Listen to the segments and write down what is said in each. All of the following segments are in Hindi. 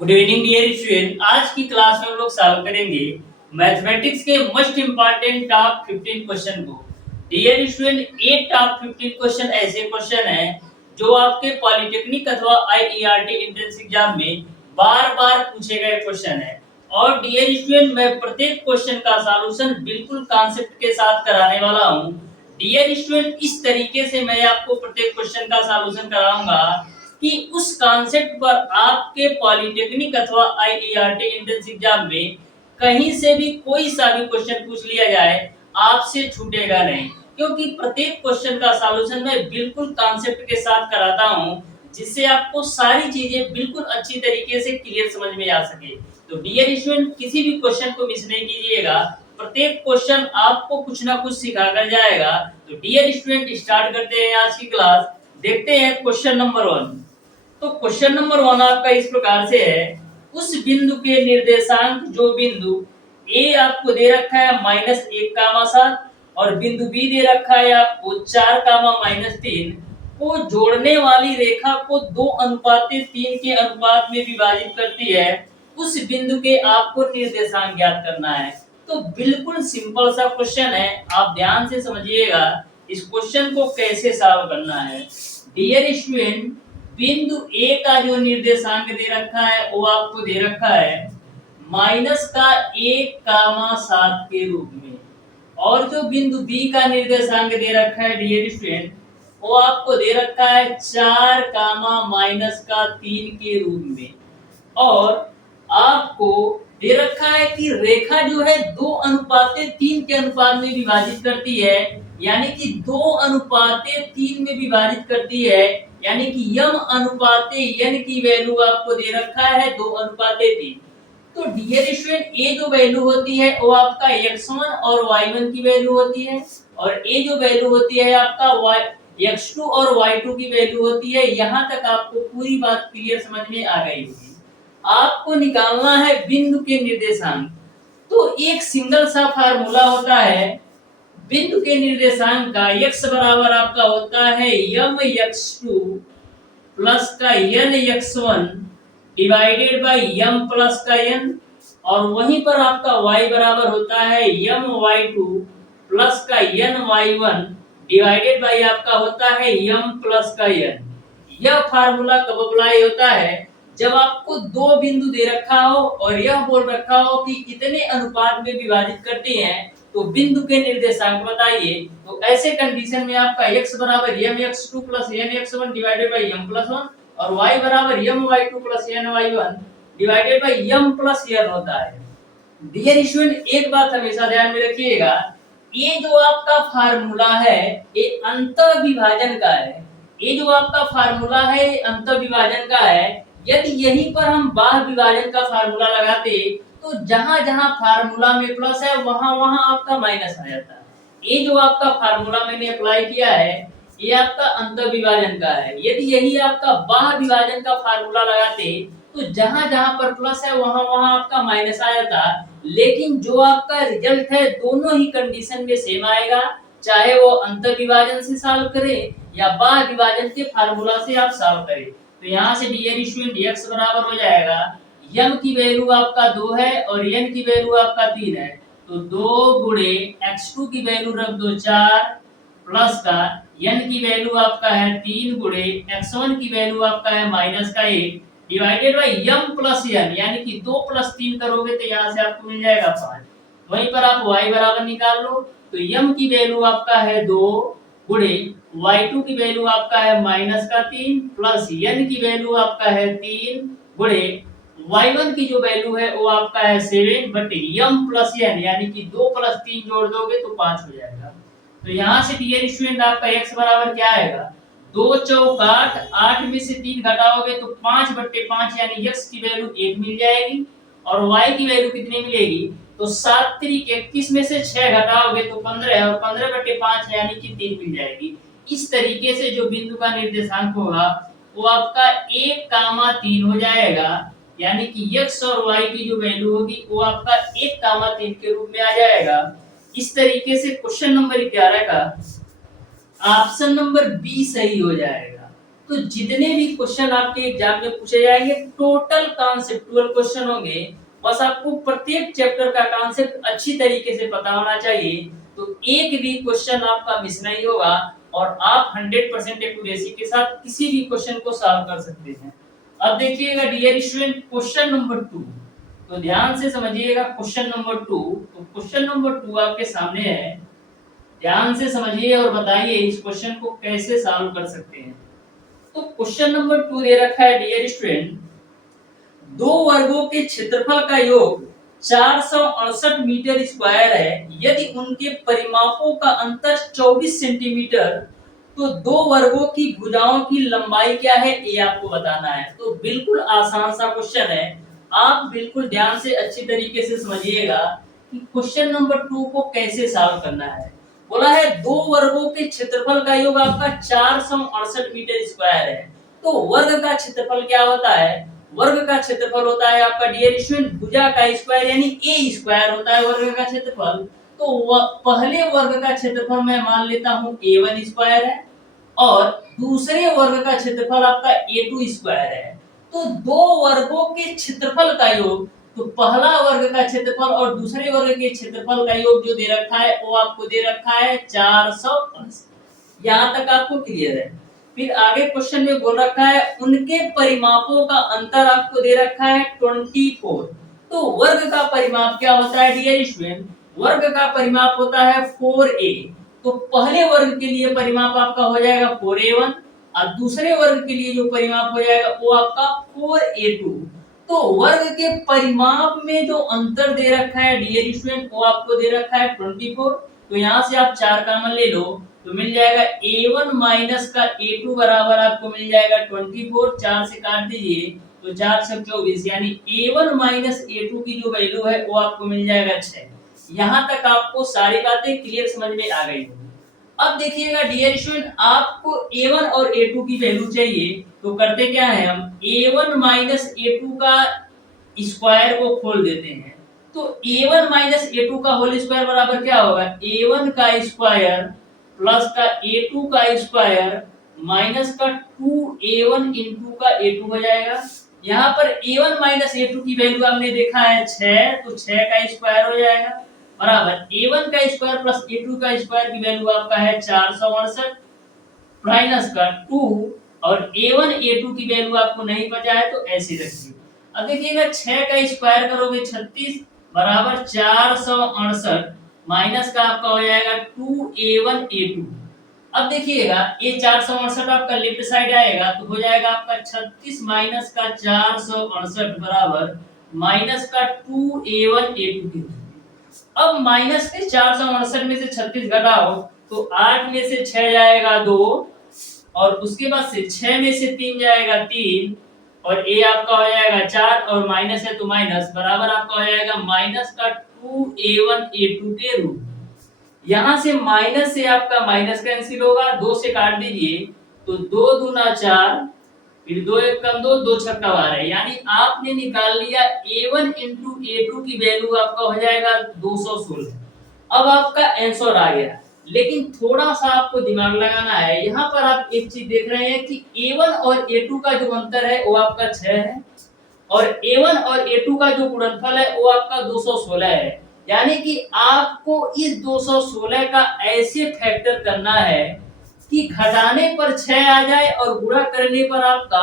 Good evening dear student. आज की क्लास में हम लोग सॉल्व करेंगे मैथमेटिक्स के मोस्ट इंपॉर्टेंट टॉप 15 क्वेश्चन को। डियर स्टूडेंट, ये टॉप 15 क्वेश्चन ऐसे क्वेश्चन हैं जो आपके पॉलिटेक्निक अथवा आईईआरटी एंट्रेंस एग्जाम में बार बार पूछे गए क्वेश्चन है। और डियर स्टूडेंट, मैं प्रत्येक क्वेश्चन का सॉल्यूशन बिल्कुल कॉन्सेप्ट के साथ कराने वाला हूँ। डियर स्टूडेंट, इस तरीके से मैं आपको प्रत्येक क्वेश्चन का सॉल्यूशन कराऊंगा कि उस कॉन्सेप्ट पर आपके पॉलिटेक्निक अथवा आईईआरटी एंट्रेंस एग्जाम में कहीं से भी कोई सा भी क्वेश्चन पूछ लिया जाए, आपसे छूटेगा नहीं। क्योंकि प्रत्येक क्वेश्चन का सॉल्यूशन मैं बिल्कुल कॉन्सेप्ट के साथ कराता हूं, जिससे आपको सारी चीजें बिल्कुल अच्छी तरीके से क्लियर समझ में आ सके। तो डियर स्टूडेंट, किसी भी क्वेश्चन को मिस नहीं कीजिएगा। प्रत्येक क्वेश्चन आपको कुछ ना कुछ सिखाकर जाएगा। तो डियर स्टूडेंट, स्टार्ट करते हैं आज की क्लास। देखते हैं क्वेश्चन नंबर 1। तो क्वेश्चन नंबर 1 आपका इस प्रकार से है, उस बिंदु के निर्देशांक जो बिंदु ए आपको दे रखा है -1, और बिंदु बी दे रखा है आपको 4, को जोड़ने वाली रेखा को 2:3 के अनुपात में विभाजित करती है, उस बिंदु के आपको निर्देशांक ज्ञात करना है। तो बिल्कुल सिंपल सा क्वेश्चन है, आप ध्यान से समझिएगा इस क्वेश्चन को कैसे सॉल्व करना है। डियर स्टूडेंट, बिंदु ए का जो निर्देशांक दे रखा है वो आपको दे रखा है -1, 7 के रूप में, और जो बिंदु बी का निर्देशांक दे रखा है डियर स्टूडेंट, वो आपको दे रखा है 4, -3 के रूप में। और आपको दे रखा है कि रेखा जो है 2:3 के अनुपात में विभाजित करती है, यानी कि 2:3 में विभाजित करती है, यानी कि यम अनुपाते n की वैल्यू आपको दे रखा है 2:3। तो डियर स्टूडेंट, ये जो वैल्यू होती है वो आपका x1 और y1 की वैल्यू होती है, और ये जो वैल्यू होती है आपका x2 और y2 की वैल्यू होती है। यहाँ तक आपको पूरी बात क्लियर समझ में आ गई होगी। आपको निकालना है बिंदु के निर्देशांक। तो एक सिंगल सा फार्मूला होता है बिंदु के निर्देशांक का। x बराबर आपका होता है mx2 प्लस का nx1 divided by m plus का n, और वहीं पर आपका y बराबर होता है my2 प्लस का ny1 डिवाइडेड बाय आपका होता है m प्लस का n। यह फार्मूला कब अप्लाई होता है? जब आपको दो बिंदु दे रखा हो और यह बोल रखा हो कि कितने अनुपात में विभाजित करते हैं, तो बिंदु के निर्देशांक बताइए। तो ऐसे कंडीशन में आपका x बराबर mx2 plus nx1 divided by m plus 1, और y बराबर my2 plus ny1 divided by m plus n होता है। डियर स्टूडेंट, एक बात हमेशा ध्यान में रखिएगा, ये जो आपका फार्मूला है ये अंतर विभाजन का है। ये जो आपका फार्मूला है अंतर विभाजन का है। यदि यहीं पर हम बाह्य विभाजन का फार्मूला लगाते तो जहां जहां फार्मूला में प्लस है वहां वहां आपका माइनस आ जाता। ये जो आपका फार्मूला मैंने अप्लाई किया है ये आपका अंतर विभाजन का है। यदि यही आपका बाह्य विभाजन का फार्मूला लगाते तो जहां जहां पर प्लस है वहां वहां आपका माइनस आ जाता। लेकिन जो आपका रिजल्ट है दोनों ही कंडीशन में सेम आएगा, चाहे वो अंतर विभाजन से सॉल्व करें या बाह्य विभाजन के फार्मूला से आप सॉल्व करें। तो यहाँ से डियर स्टूडेंट x बराबर हो जाएगा, m की वैल्यू आपका 2 है और n की वैल्यू आपका 3 है, तो 2 गुणे x2 की वैल्यू रख दो 4 प्लस का n की वैल्यू आपका है 3 गुणे x1 की वैल्यू आपका है -1 divided by m plus n, यानी कि 2 प्लस 3 करोगे तो यहाँ से आपको मिल जाएगा 5। वहीं पर आप y बराबर निकाल लो, तो m की वैल्यू आपका है 2 गुणे y2 की वैल्यू आपका है -3 प्लस n की वैल्यू आपका है 3 गुणे y1 की जो वैल्यू है वो आपका है 7 बटे m प्लस n, यानी कि 2 प्लस 3 जोड़ दोगे तो 5 हो जाएगा। तो यहाँ से डियर स्टूडेंट आपका x बराबर क्या आएगा? 2 चौक 8, 8 में से 3 घटाओगे तो 5 बटे 5, यानी x की वैल्यू 1 मिल जाएगी, और y की वैल्यू कितनी मिलेगी? तो 7 3 21 में से 6 घटाओगे तो 15 और 15 बटे 5 यानी कि 3 मिल जाएगी। इस तरीके से जो बिंदु का निर्देशांक होगा वो आपका 1, 3 हो जाएगा, यानी कि x और y की जो वैल्यू होगी वो आपका 1, 3 के रूप में आ जाएगा। इस तरीके से क्वेश्चन नंबर 11 का ऑप्शन नंबर बी सही हो जाएगा। तो जितने भी क्वेश्चन आपके एग्जाम में पूछे जाएंगे टोटल कॉन्सेप्चुअल क्वेश्चन होंगे। बस आपको प्रत्येक चैप्टर का कॉन्सेप्ट अच्छी तरीके से पता होना चाहिए, तो एक भी क्वेश्चन आपका मिस नहीं होगा और आप 100% एक्यूरेसी के साथ किसी भी क्वेश्चन को सॉल्व कर सकते हैं। अब देखिएगा डियर स्टूडेंट क्वेश्चन नंबर 2, तो ध्यान से समझिएगा क्वेश्चन नंबर 2। तो क्वेश्चन नंबर 2 आपके सामने है, ध्यान से समझिए और बताइए इस क्वेश्चन को कैसे सॉल्व कर सकते हैं। तो क्वेश्चन नंबर 2 दे रखा है डियर स्टूडेंट, दो वर्गों के क्षेत्रफल का योग 468 मीटर स्क्वायर है, यदि उनके परिमापों का अंतर 24 सेंटीमीटर, तो दो वर्गों की भुजाओं की लंबाई क्या है ये आपको बताना है। तो बिल्कुल आसान सा क्वेश्चन है, आप बिल्कुल ध्यान से अच्छी तरीके से समझिएगा कि क्वेश्चन नंबर 2 को कैसे सॉल्व करना है। बोला है दो वर्गों के क्षेत्रफल का योग आपका 468 मीटर स्क्वायर है, तो वर्ग का क्षेत्रफल क्या होता है? वर्ग का क्षेत्रफल होता है आपका डियर स्टूडेंट भुजा का स्क्वायर यानी ए स्क्वायर होता है वर्ग का क्षेत्रफल। तो पहले वर्ग का क्षेत्रफल मैं मान लेता हूं a1 स्क्वायर है और दूसरे वर्ग का क्षेत्रफल आपका a2 स्क्वायर है। तो दो वर्गों के क्षेत्रफल का योग, तो पहला वर्ग का क्षेत्रफल और दूसरे वर्ग के क्षेत्रफल का योग जो दे रखा है वो आपको दे रखा है 480। यहाँ तक आपको क्लियर है। फिर आगे क्वेश्चन में बोल रखा है उनके परिमापों का अंतर आपको दे रखा है 24। तो वर्ग का परिमाप क्या होता है डियर स्टूडेंट? वर्ग का परिमाप होता है 4a। तो पहले वर्ग के लिए परिमाप आपका हो जाएगा 4a1 और दूसरे वर्ग के लिए जो परिमाप हो जाएगा वो आपका 4a2। तो वर्ग के परिमाप में जो अंतर दे रखा है डियर स्टूडेंट वो आपको दे रखा है 24। तो यहाँ से आप 4 कॉमन ले लो तो मिल जाएगा a1 माइनस का a2 बराबर आपको मिल जाएगा 24। 4 से काट दीजिए तो 4 से 24 यानी a1 माइनस a2 की जो वैल्यू है वो आपको मिल जाएगा 6। यहाँ तक आपको सारी बातें क्लियर समझ में आ गई होंगी। अब देखिएगा डियर स्टूडेंट आपको a1 और a2 की वैल्यू चाहिए, तो करते क्या है हम a1 माइनस a2 का स्क्वायर को खोल देते हैं। तो a1 माइनस a2 का होल स्क्वायर बराबर क्या होगा? a1 का स्क्वायर प्लस का a2 का स्क्वायर माइनस का 2a1 इंटू का a2 हो जाएगा। यहाँ पर a1 माइनस a2 की वैल्यू आपने देखा है 6, तो 6 का स्क्वायर हो जाएगा बराबर a1 का स्क्वायर प्लस a2 का स्क्वायर की वैल्यू आपका है 468 माइनस का 2 और a1 a2 की वैल्यू आपको नहीं पता है तो ऐसे रखिए। अब देखिएगा 6 का स्क्वायर करोगे 36 बराबर 468 माइनस का आपका हो जाएगा 2a1 a2। अब देखिएगा ये 468 आपका लेफ्ट साइड आएगा तो हो जाएगा आपका 36 माइनस का 468 बराबर माइनस का 2a1 a2 की। अब माइनस के 468 में से 36 घटाओ तो 8 में से 6 जाएगा 2 और उसके बाद से 6 में से 3 जाएगा 3 और a आपका हो जाएगा 4 और माइनस है तो माइनस बराबर आपका हो जाएगा माइनस का 2a1 a2 के रूट। यहाँ से माइनस से आपका माइनस कैंसिल होगा, 2 से काट दीजिए तो 2 दूना 4 फिर 2 एक कम 2 2 छक्का 12 यानी आपने निकाल लिया a1 इंटू a2 की वैल्यू आपका हो जाएगा 216। अब आपका आंसर आ गया, लेकिन थोड़ा सा आपको दिमाग लगाना है। यहाँ पर आप एक चीज देख रहे हैं कि a1 और a2 का जो अंतर है वो आपका 6 है और a1 और a2 का जो गुणनफल है वो आपका 216 है। यानी कि आपको इस 216 का ऐसे फैक्टर करना है कि घटाने पर 6 आ जाए और गुणा करने पर आपका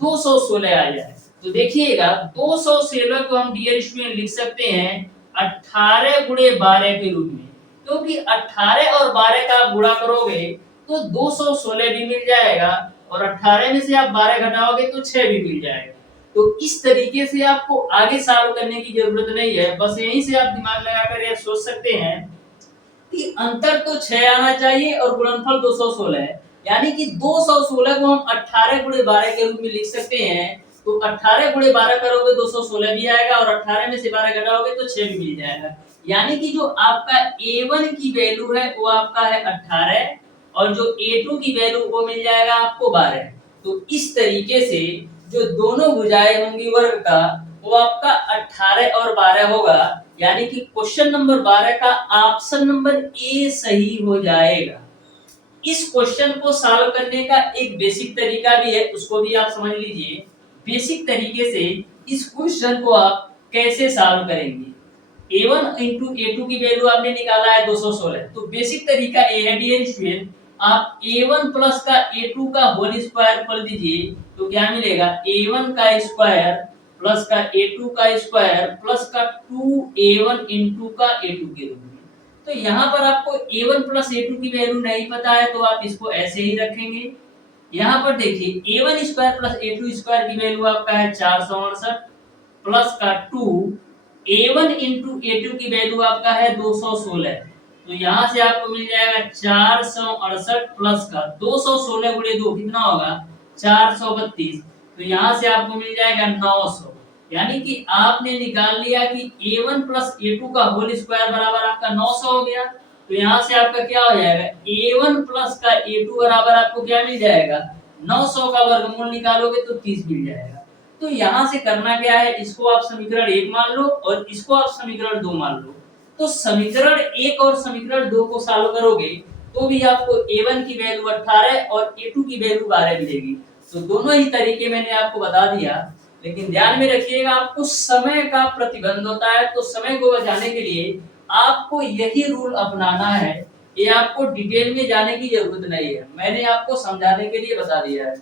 216 आ जाए। तो देखिएगा 216 को हम डियर स्टूडेंट लिख सकते हैं 18 गुणे 12 के रूप में, क्योंकि 18 और 12 का आप गुणा करोगे तो 216 भी मिल जाएगा और 18 में से आप 12 घटाओगे तो 6 भी मिल जाएगा। तो इस तरीके से आपको आगे सॉल्व करने की जरूरत नहीं है, बस यहीं से आप दिमाग लगाकर ये सोच सकते हैं कि अंतर तो 6 आना चाहिए और गुणनफल 216 है, यानी कि 216 को हम 18 गुणे 12 के रूप में लिख सकते हैं। तो 18 गुणे 12 करोगे 216 भी आएगा और 18 में से 12 घटाओगे तो 6 भी मिल जाएगा। यानी कि जो आपका a1 की वैल्यू है वो आपका है 18 और जो a2 की वैल्यू वो मिल जाएगा आपको 12। तो इस तरीके से जो दोनों भुजाएं होंगी वर्ग का वो आपका 18 और 12 होगा, यानी कि क्वेश्चन नंबर 12 का ऑप्शन नंबर ए सही हो जाएगा। इस क्वेश्चन को सॉल्व करने का एक बेसिक तरीका भी है, उसको भी आप समझ लीजिए। बेसिक तरीके से इस क्वेश्चन को आप कैसे सॉल्व करेंगे। a1 इंटू a2 की वैल्यू आपने निकाला है 216, तो बेसिक तरीका ये है डियर स्टूडेंट, आप a1 प्लस का a2 का होल स्क्वायर कर दीजिए, तो क्या मिलेगा a1 का स्क्वायर प्लस का a2 का स्क्वायर प्लस का 2a1 इंटू का a2 के रूप में। तो यहाँ पर आपको a1 प्लस a2 की वैल्यू नहीं पता है, तो आप इसको ऐसे ही रखेंगे। यहाँ पर देखिए a1 square plus a2 square की वैल्यू आपका है 468 प्लस का 2 a1 इंटू a2 की वैल्यू आपका है 216, तो यहाँ से आपको मिल जाएगा 468 प्लस का 216 गुणे 2 कितना होगा 432, तो यहाँ से आपको मिल जाएगा 900। यानी कि आपने निकाल लिया कि a1 प्लस a2 का होल स्क्वायर बराबर आपका 900 हो गया, तो यहाँ से आपका क्या हो जाएगा a1 प्लस का a2 बराबर आपको क्या मिल जाएगा 900 का वर्गमूल निकालोगे तो 30 मिल जाएगा। तो यहाँ से करना क्या है, इसको आप समीकरण 1 मान लो और इसको आप समीकरण 2 मान लो। तो समीकरण 1 और समीकरण 2 को सॉल्व करोगे तो भी आपको a1 की वैल्यू 18 और a2 की वैल्यू 12 मिलेगी। तो दोनों ही तरीके मैंने आपको बता दिया, लेकिन ध्यान में रखिएगा आपको समय का प्रतिबंध होता है, तो समय को बचाने के लिए आपको यही रूल अपनाना है। ये आपको डिटेल में जाने की जरूरत नहीं है, मैंने आपको समझाने के लिए बता दिया है।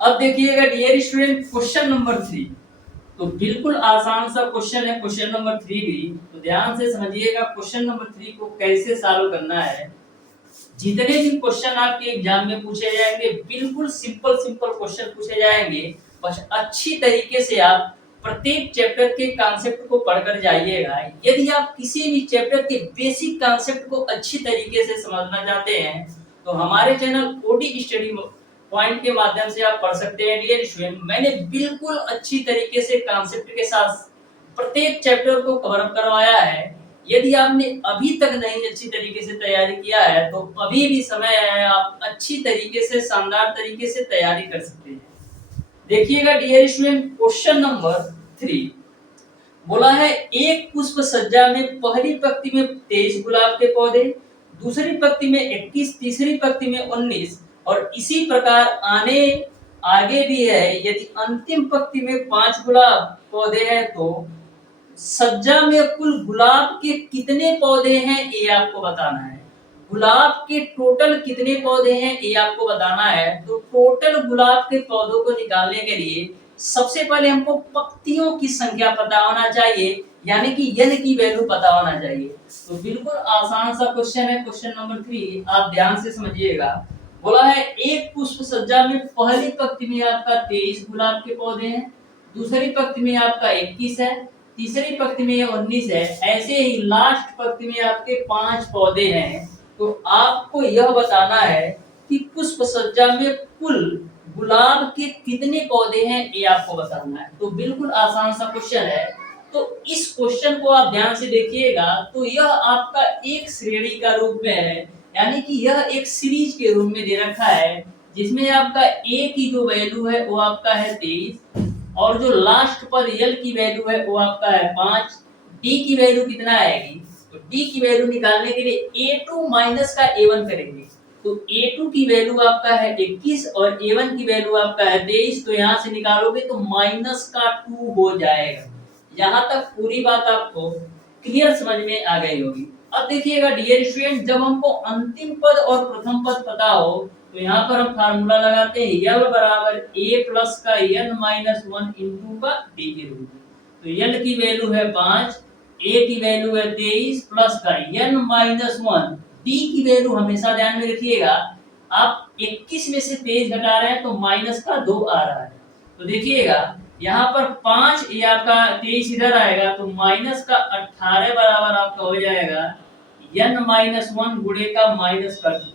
अब देखिएगा डियर स्टूडेंट क्वेश्चन नंबर 3, तो बिल्कुल आसान सा क्वेश्चन है क्वेश्चन नंबर 3 भी, तो ध्यान से समझिएगा क्वेश्चन नंबर 3 को कैसे सॉल्व करना है। जितने भी क्वेश्चन आपके एग्जाम में पूछे जाएंगे बिल्कुल सिंपल सिंपल क्वेश्चन पूछे जाएंगे, बस अच्छी तरीके से आप प्रत्येक चैप्टर के कॉन्सेप्ट को पढ़कर जाइएगा। यदि आप किसी भी चैप्टर के बेसिक कॉन्सेप्ट को अच्छी तरीके से समझना चाहते हैं तो हमारे चैनल ओडी स्टडी पॉइंट के माध्यम से आप पढ़ सकते हैं डियर स्टूडेंट। मैंने बिल्कुल अच्छी तरीके से कॉन्सेप्ट के साथ प्रत्येक चैप्टर को कवर अप करवाया है। यदि आपने अभी तक नहीं अच्छी तरीके से तैयारी किया है तो अभी भी समय है, आप अच्छी तरीके से शानदार तरीके से तैयारी कर सकते हैं। देखिएगा डियर स्टूडेंट क्वेश्चन नंबर 3 बोला है एक पुष्प सज्जा में पहली पंक्ति में 23 गुलाब के पौधे, दूसरी पंक्ति में 21, तीसरी पंक्ति में 19 और इसी प्रकार आगे भी है। यदि अंतिम पंक्ति में 5 गुलाब पौधे हैं तो सज्जा में कुल गुलाब के कितने पौधे हैं ये आपको बताना है। गुलाब के टोटल कितने पौधे हैं ये आपको बताना है। तो टोटल गुलाब के पौधों को निकालने के लिए सबसे पहले हमको पंक्तियों की संख्या पता होना चाहिए, यानी कि n की वैल्यू पता होना चाहिए। तो बिल्कुल आसान सा क्वेश्चन है क्वेश्चन नंबर 3, आप ध्यान से समझिएगा। बोला है एक पुष्प सज्जा में पहली पंक्ति में आपका 23 गुलाब के पौधे हैं, दूसरी पंक्ति में आपका 21 है, तीसरी पंक्ति में 19 है, ऐसे ही लास्ट पंक्ति में आपके 5 पौधे हैं। तो आपको यह बताना है कि पुष्प सज्जा में कुल गुलाब के कितने पौधे हैं ये आपको बताना है। तो बिल्कुल आसान सा क्वेश्चन है। तो इस क्वेश्चन को आप ध्यान से देखिएगा, तो यह आपका एक श्रेणी का रूप में है, यानी कि यह एक सीरीज के रूप में दे रखा है, जिसमें आपका a की जो वैल्यू है वो आपका है 23 और जो लास्ट पर l की वैल्यू है वो आपका है 5। d की वैल्यू कितना आएगी, तो d की वैल्यू निकालने के लिए a2 माइनस का a1 करेंगे। तो a2 की वैल्यू आपका है 21 और a1 की वैल्यू आपका है 23, तो यहाँ से निकालोगे तो माइनस का 2 हो जाएगा। यहाँ तक पूरी बात आपको क्लियर समझ में आ गई होगी। अब देखिएगा डियर स्टूडेंट, जब हमको अंतिम पद और प्रथम पद पता हो तो यहाँ पर हम फार्मूला लगाते हैं l बराबर a प्लस का n माइनस 1 इंटू का d के रूप में। तो l की वैल्यू है 5, a की वैल्यू है 23 प्लस का n माइनस 1, d की वैल्यू हमेशा ध्यान में रखिएगा, आप 21 में से 23 घटा रहे हैं तो माइनस का 2 आ रहा है। तो देखिएगा यहाँ पर 5 ये आपका 23 इधर आएगा तो माइनस का 18 बराबर आपका हो जाएगा n माइनस 1 गुणे का माइनस का 2,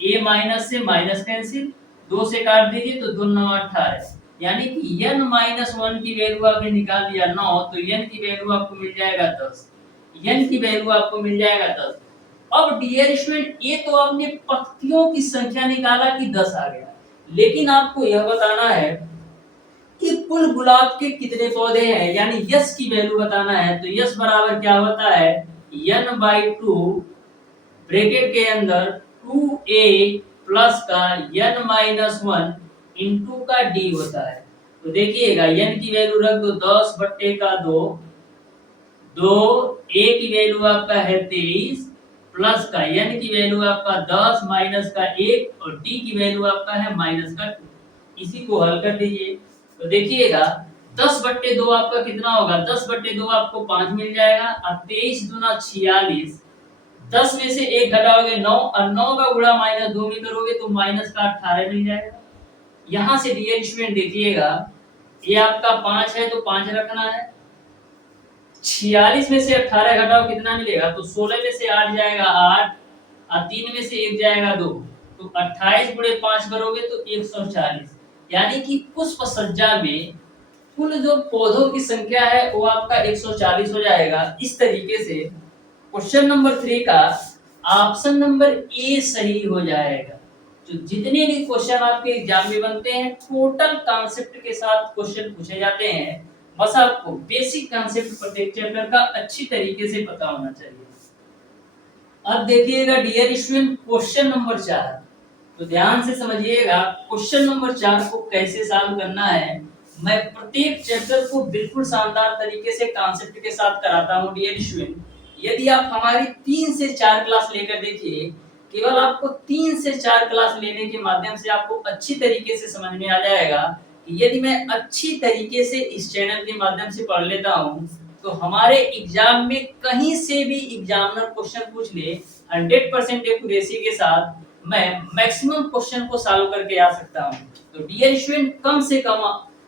a माइनस से माइनस कैंसिल, 2 से काट दीजिए तो 2 9 18, यानी कि n माइनस 1 की वैल्यू आपने निकाल दिया 9, तो n की वैल्यू आपको मिल जाएगा 10, n की वैल्यू आपको मिल जाएगा 10। अब डियर स्टूडेंट ये तो आपने पंक्तियों की संख्या निकाला कि 10 आ गया, लेकिन आपको यह बताना है कि कुल गुलाब के कितने पौधे हैं, यानी यस की वैल्यू बताना है। तो यस बराबर क्या होता है n/2 ब्रैकेट के अंदर 2a प्लस का n माइनस 1 इंटू का d होता है। तो देखिएगा n की वैल्यू रख दो 10 बट्टे का 2, a की वैल्यू आपका है 23 प्लस का n की वैल्यू आपका 10 माइनस का 1 और d की वैल्यू आपका है माइनस का 2। इसी को हल कर दीजिए तो देखिएगा 10 बट्टे 2 आपका कितना होगा, 10 बट्टे 2 आपको 5 मिल जाएगा और 23 दूना 46, 10 में से 1 घटाओगे 9 और 9 का गुणा माइनस 2 में करोगे तो माइनस का 18 मिल जाएगा। यहाँ से डियर स्टूडेंट देखिएगा ये आपका 5 है तो 5 रखना है, 46 में से 18 घटाओ कितना मिलेगा, तो 16 में से 8 जाएगा 8 और 3 में से 1 जाएगा 2, तो 28 गुणे 5 करोगे तो 140, यानी कि पुष्प सज्जा में कुल जो पौधों की संख्या है वो आपका 140 हो जाएगा। इस तरीके से क्वेश्चन नंबर 3 का ऑप्शन नंबर ए सही हो जाएगा। जो जितने भी क्वेश्चन आपके एग्जाम में बनते हैं टोटल कॉन्सेप्ट के साथ क्वेश्चन पूछे जाते हैं, बस आपको बेसिक कॉन्सेप्ट प्रत्येक चैप्टर का अच्छी तरीके से पता होना चाहिए। अब देखिएगा डियर स्टूडेंट क्वेश्चन नंबर 4, तो ध्यान से समझिएगा क्वेश्चन नंबर 4 को कैसे सॉल्व करना है। मैं प्रत्येक चैप्टर को बिल्कुल शानदार तरीके से कॉन्सेप्ट के साथ कराता हूं डियर स्टूडेंट। यदि आप हमारी 3 से 4 क्लास लेकर देखिए, केवल आपको 3 से 4 क्लास लेने के माध्यम से आपको अच्छी तरीके से समझ में आ जाएगा कि यदि मैं अच्छी तरीके से इस चैनल के माध्यम से पढ़ लेता हूं तो हमारे एग्जाम में कहीं से भी एग्जामिनर क्वेश्चन पूछ ले 100% एक्यूरेसी के साथ मैं मैक्सिमम क्वेश्चन को सॉल्व करके आ सकता हूं। तो डियर स्टूडेंट कम से कम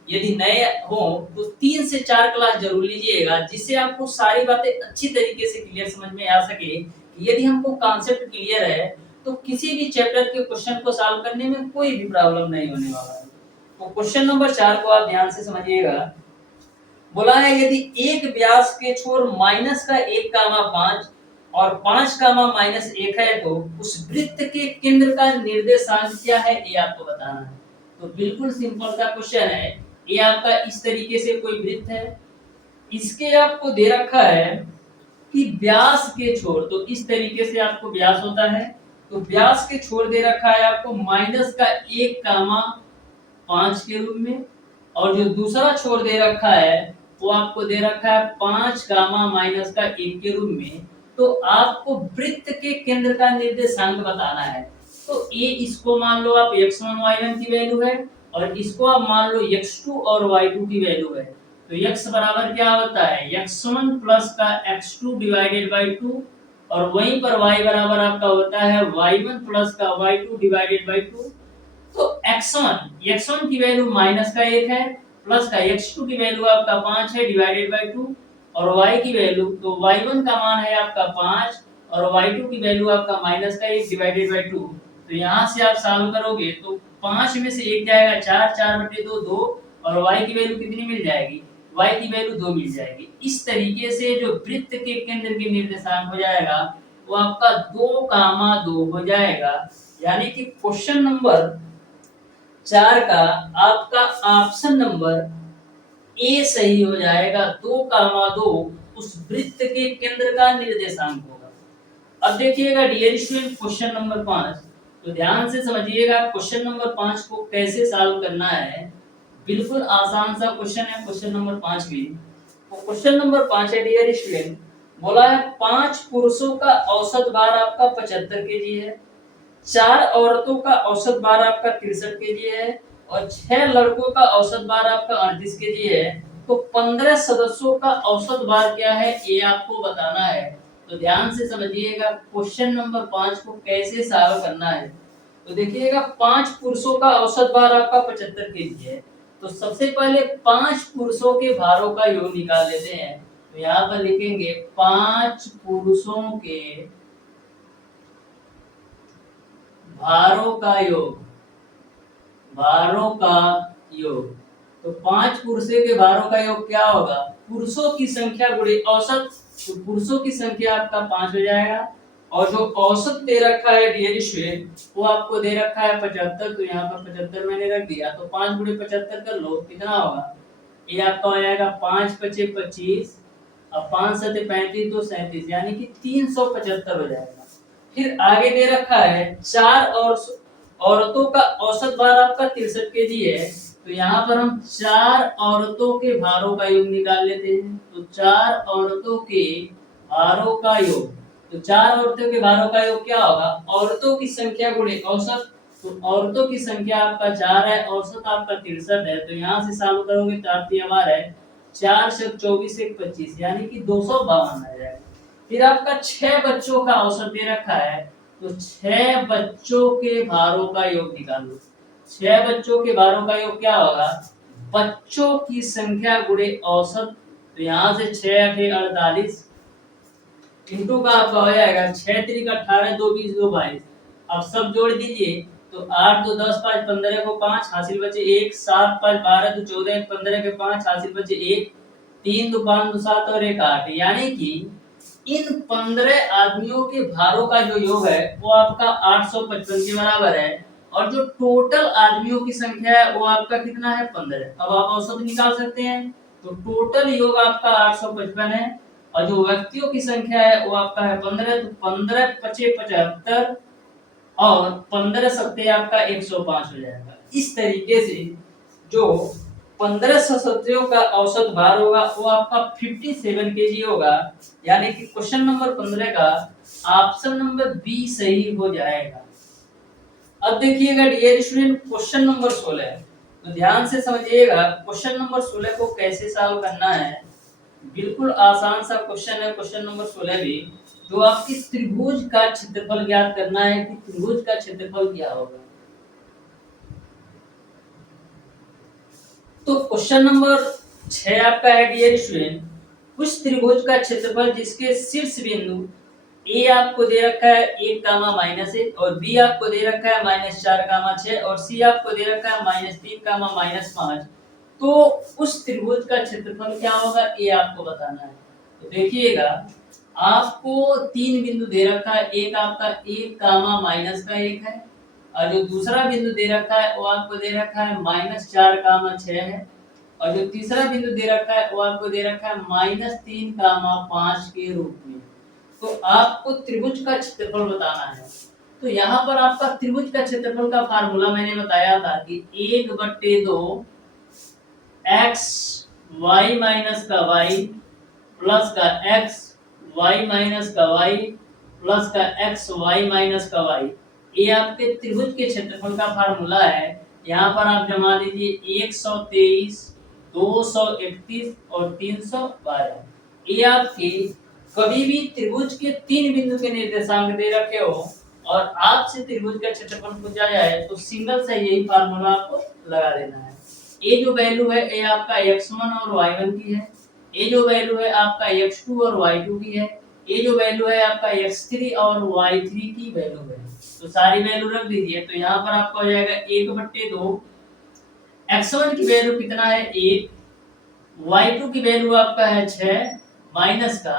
यदि नए हो तो 3 से 4 क्लास जरूर लीजिएगा, जिससे आपको सारी बातें अच्छी तरीके से क्लियर समझ में आ सके। यदि हमको कॉन्सेप्ट क्लियर है तो किसी भी चैप्टर के क्वेश्चन को सॉल्व करने में कोई भी प्रॉब्लम नहीं होने वाला है। तो क्वेश्चन नंबर 4 को आप ध्यान से समझिएगा। बोला है यदि एक व्यास के छोर माइनस का 1,5 और 5,-1 है तो उस वृत्त के केंद्र का निर्देशांक क्या है, ये आपको बताना है। तो बिल्कुल सिंपल सा क्वेश्चन है। ये आपका इस तरीके से कोई वृत्त है, इसके आपको दे रखा है कि व्यास के छोर, तो इस तरीके से आपको व्यास होता है, तो व्यास के छोर दे रखा है आपको माइनस का 1,5 के रूप में, और जो दूसरा छोर दे रखा है वो आपको दे रखा है 5,-1 के रूप में। तो आपको वृत्त के केंद्र का निर्देशांक बताना है। तो ये इसको मान लो आप x1 y1 की वैल्यू है और इसको आप मान लो x2 और y2 की वैल्यू है। तो x बराबर क्या होता है, x1 प्लस का x2 डिवाइडेड बाई 2, और वहीं पर y बराबर आपका होता है y1 प्लस का y2 डिवाइडेड बाई 2। तो x1 की वैल्यू माइनस का 1 है, प्लस का x2 की वैल्यू आपका 5 है डिवाइडेड बाई 2, और y की वैल्यू, तो y1 का मान है आपका 5 और y2 की वैल्यू आपका माइनस का 1 डिवाइडेड बाई 2। तो यहाँ से आप सॉल्व करोगे तो 5 में से 1 जाएगा 4, 4/2 2, और y की वैल्यू कितनी मिल जाएगी, y की वैल्यू 2 मिल जाएगी। इस तरीके से जो वृत्त के केंद्र के निर्देशांक हो जाएगा वो आपका 2,2 हो जाएगा। यानी कि क्वेश्चन नंबर 4 का आपका ऑप्शन नंबर ए सही हो जाएगा। 2,2 उस वृत्त के केंद्र का निर्देशांक होगा। अब देखिएगा डियर स्टूडेंट क्वेश्चन नंबर 5, तो ध्यान से समझिएगा क्वेश्चन नंबर 5 को कैसे सॉल्व करना है। बिल्कुल आसान सा क्वेश्चन है क्वेश्चन नंबर 5 भी। तो क्वेश्चन नंबर 5 है डियर स्टूडेंट, बोला है 5 पुरुषों का औसत भार आपका 75 केजी है, 4 औरतों का औसत भार आपका 63 केजी है, और 6 लड़कों का औसत भार आपका 38 केजी है। तो 15 सदस्यों का औसत भार क्या है ये आपको बताना है। तो ध्यान से समझिएगा क्वेश्चन नंबर 5 को कैसे सॉल्व करना है। तो देखिएगा 5 पुरुषों का औसत भार आपका 75 केजी है, तो सबसे पहले 5 पुरुषों के भारों का योग निकाल लेते हैं। तो यहाँ पर लिखेंगे 5 पुरुषों के भारों का योग, भारों का योग। तो 5 पुरुषों के भारों का योग क्या होगा, पुरुषों की संख्या गुणे औसत, तो पुरुषों की संख्या आपका 5 हो जाएगा, और जो औसत दे रखा है डियर स्टूडेंट वो आपको दे रखा है 75। तो यहाँ पर 75 मैंने रख दिया, तो 5 गुणे 75 कर लो, कितना होगा, ये आपका हो जाएगा 5×5 = 25 और 5×7 = 35, 2 37, यानी कि 375 हो जाएगा। फिर आगे दे रखा है 4 और औरतों का औसत भार आपका 63 केजी है। तो यहाँ पर हम 4 औरतों के भारों का योग निकाल लेते हैं। तो 4 औरतों के भारों का योग, तो 4 औरतों के भारों का योग क्या होगा? औरतों की संख्या गुणे औसत। तो औरतों की संख्या आपका 4 है, औसत आपका 63 है। तो यहाँ से सॉल्व करोगे तो आपकी हमारा है 4 से 24 एक 25 यानी कि 252 आ जाएगा। फिर आपका 6 बच्चों का औसत दे रखा है। तो 6 बच्चों के भारों का योग निकालो। 6 बच्चों के भारों का योग क्या होगा? बच्चों की संख्या गुणे औसत। तो यहाँ से 6 8 48 इंटू का आपका हो जाएगा 6 3 18 2 20 2 22। अब सब जोड़ दीजिए तो 8 2 10 5 15 को 5 हासिल बचे 1 7 5 12 2 14 15 के 5 हासिल बचे 1 3 2 5 2 7 और 1 8 यानी कि इन 15 आदमियों के भारों का जो योग है वो आपका 855 के बराबर है। और जो टोटल आदमियों की संख्या है वो आपका कितना है? 15। अब आप औसत निकाल सकते हैं। तो टोटल योग आपका 855 है और जो व्यक्तियों की संख्या है वो आपका है 15। तो 15 पचे 75 और 15 सत्ते आपका 105 हो जाएगा। इस तरीके से जो 15 सदस्यों का औसत भार होगा वो आपका 57 केजी होगा। यानी कि क्वेश्चन नंबर 15 का ऑप्शन नंबर बी सही हो जाएगा। अब देखिएगा डियर स्टूडेंट क्वेश्चन नंबर 16, तो ध्यान से समझिएगा क्वेश्चन नंबर 16 को कैसे सॉल्व करना है। बिल्कुल आसान सा क्वेश्चन है क्वेश्चन नंबर 16 भी। जो आपकी त्रिभुज का क्षेत्रफल ज्ञात करना है कि त्रिभुज का क्षेत्रफल क्या होगा। तो क्वेश्चन नंबर 6 आपका है डियर स्टूडेंट। उस त्रिभुज का क्षेत्रफल जिसके शीर्ष बिंदु ए आपको दे रखा है 1 कामा -1 और बी आपको दे रखा है -4 कामा 6 और सी आपको दे रखा है -3 कामा -5। तो उस त्रिभुज का क्षेत्रफल क्या होगा ये आपको बताना है। तो देखिएगा आपको 3 बिंदु दे रखा है। एक आपका 1 कामा -1 है और जो दूसरा बिंदु दे रखा है वो आपको दे रखा है -4 कामा 6 है और जो तीसरा बिंदु दे रखा है वो आपको दे रखा है -3 कामा 5 के रूप में। तो आपको त्रिभुज का क्षेत्रफल बताना है। तो यहाँ पर आपका त्रिभुज का क्षेत्रफल का फार्मूला मैंने बताया था कि 1/2 x y माइनस का y प्लस का x y माइनस का y प्लस का x y माइनस का y, ये आपके त्रिभुज के क्षेत्रफल का फार्मूला है। यहाँ पर आप जमा दीजिए 123 231 और 312। ये आपके कभी भी त्रिभुज के 3 बिंदु के निर्देशांक दे रखे हो और आपसे त्रिभुज का क्षेत्रफल पूछा जाए तो सिंगल से यही फार्मूला आपको लगा देना है। ये जो वैल्यू है ये आपका x1 और y1 की है। ये जो वैल्यू है आपका x2 और y2 की है। ये जो वैल्यू है आपका x3 और y3 की वैल्यू है। तो सारी वैल्यू रख दीजिए। तो यहाँ पर आपका हो जाएगा 1/2 x1 की वैल्यू कितना है 1, y2 की वैल्यू आपका है 6 माइनस का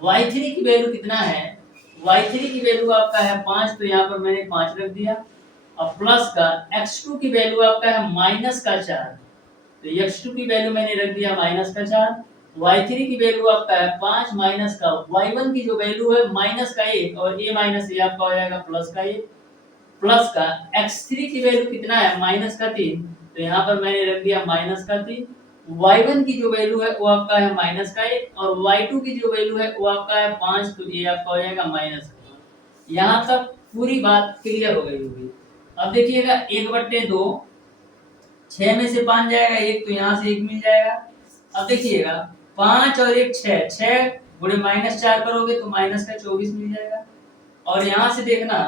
y3 की वैल्यू कितना है, y3 की वैल्यू आपका है 5। तो यहाँ पर मैंने 5 रख दिया और प्लस का x2 की वैल्यू आपका है -4। तो x2 की वैल्यू मैंने रख दिया -4, y3 की वैल्यू आपका है 5 माइनस का y1 की जो वैल्यू है -1 और ये माइनस ये आपका हो जाएगा +1 प्लस का x3 की वैल्यू कितना है -3। तो यहाँ पर मैंने रख दिया -3। y1 की जो वैल्यू है वो आपका है -1 और y2 की जो वैल्यू है वो आपका है 5। तो ये आपका हो जाएगा -। यहाँ तक पूरी बात क्लियर हो गई होगी। अब देखिएगा 1/2 6 में से 5 जाएगा 1, तो यहाँ से 1 मिल जाएगा। अब देखिएगा 5 और 1 6, 6 गुणे -4 करोगे तो -24 मिल जाएगा। और यहाँ से देखना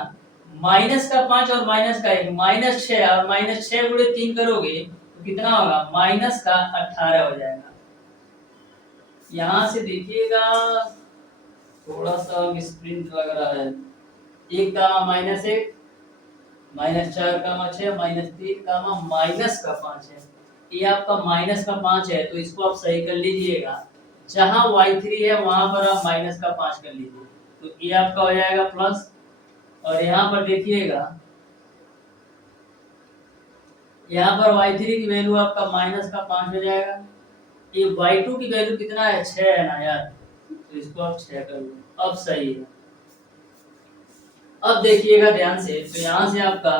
-5 और -1 -6 और -6 गुणे 3 करोगे तो कितना होगा -18 हो जाएगा। यहाँ से देखिएगा थोड़ा सा मिसप्रिंट लग रहा है। 1 कामा -1 -4 कामा 6 -3 कामा -5 है। ये आपका -5 है तो इसको आप सही कर लीजिएगा। जहां y3 है वहां पर आप -5 कर लीजिए। तो ये आपका हो जाएगा प्लस और यहाँ पर देखिएगा यहाँ पर y3 की वैल्यू आपका -5 हो जाएगा। ये y2 की वैल्यू कितना है 6 है ना यार, तो इसको आप 6 कर लो। अब सही है। अब देखिएगा ध्यान से, तो यहाँ से आपका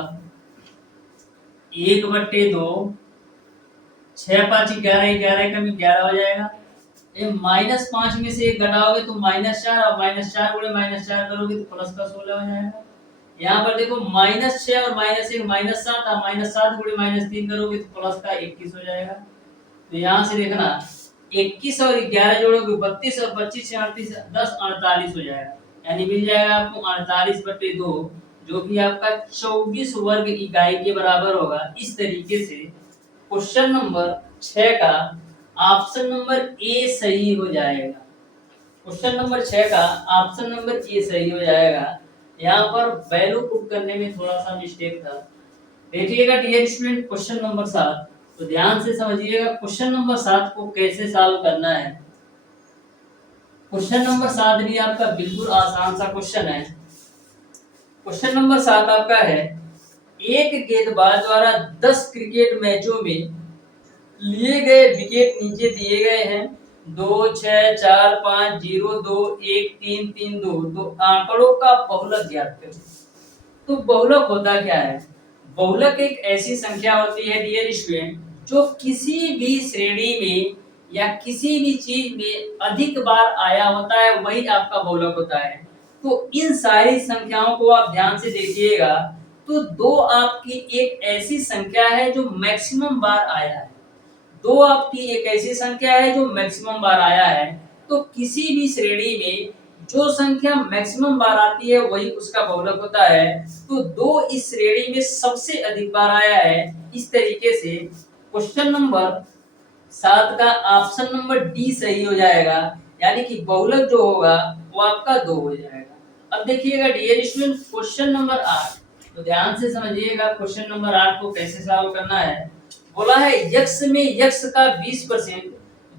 1/2, 6 5 11, 11 कमी 11 हो जाएगा। ये -5 में से 1 घटाओगे तो -4, और -4 गुणे -4 करोगे तो प्लस का 16 हो जाएगा। यहाँ पर देखो -6 और -1 -7, और -7 गुणे -3 करोगे तो प्लस का 21 हो जाएगा। तो यहाँ से देखना 21 और 11 जोड़ोगे 32, और 25 से 38 10 48 हो जाएगा। यानी मिल जाएगा आपको 48/2, जो कि आपका 24 वर्ग इकाई के बराबर होगा। इस तरीके से क्वेश्चन नंबर 6 का ऑप्शन नंबर ए सही हो जाएगा। क्वेश्चन नंबर 6 का ऑप्शन नंबर ए सही हो जाएगा। यहाँ पर वैल्यू पुट करने में थोड़ा सा मिस्टेक था। देखिएगा डियर स्टूडेंट, क्वेश्चन नंबर 7, तो ध्यान से समझिएगा क्वेश्चन नंबर 7 को कैसे सॉल्व करना है। क्वेश्चन नंबर 7 भी आपका बिल्कुल आसान सा क्वेश्चन है। क्वेश्चन नंबर 7 आपका है, एक गेंदबाज द्वारा 10 क्रिकेट मैचों में लिए गए विकेट नीचे दिए गए हैं, 2 6 4 5 0 2 1 3 3 2। तो आंकड़ों का बहुलक ज्ञात करें। तो बहुलक होता क्या है? बहुलक एक ऐसी संख्या होती है डियर स्टूडेंट, जो किसी भी श्रेणी में या किसी भी चीज में अधिक बार आया होता है, वही आपका बहुलक होता है। तो इन सारी संख्याओं को आप ध्यान से देखिएगा, तो 2 आपकी एक ऐसी संख्या है जो मैक्सिमम बार आया है। 2 आपकी एक ऐसी संख्या है जो मैक्सिमम बार आया है। तो किसी भी श्रेणी में जो संख्या मैक्सिमम बार आती है वही उसका बहुलक होता है। तो 2 इस श्रेणी में सबसे अधिक बार आया है। इस तरीके से क्वेश्चन नंबर 7 का ऑप्शन नंबर डी सही हो जाएगा, यानी कि बहुलक जो होगा वो आपका 2 हो जाएगा। अब देखिएगा डियर स्टूडेंट क्वेश्चन नंबर 8, तो ध्यान से समझिएगा क्वेश्चन नंबर 8 को कैसे सॉल्व करना है। बोला है यक्ष में यक्ष का 20%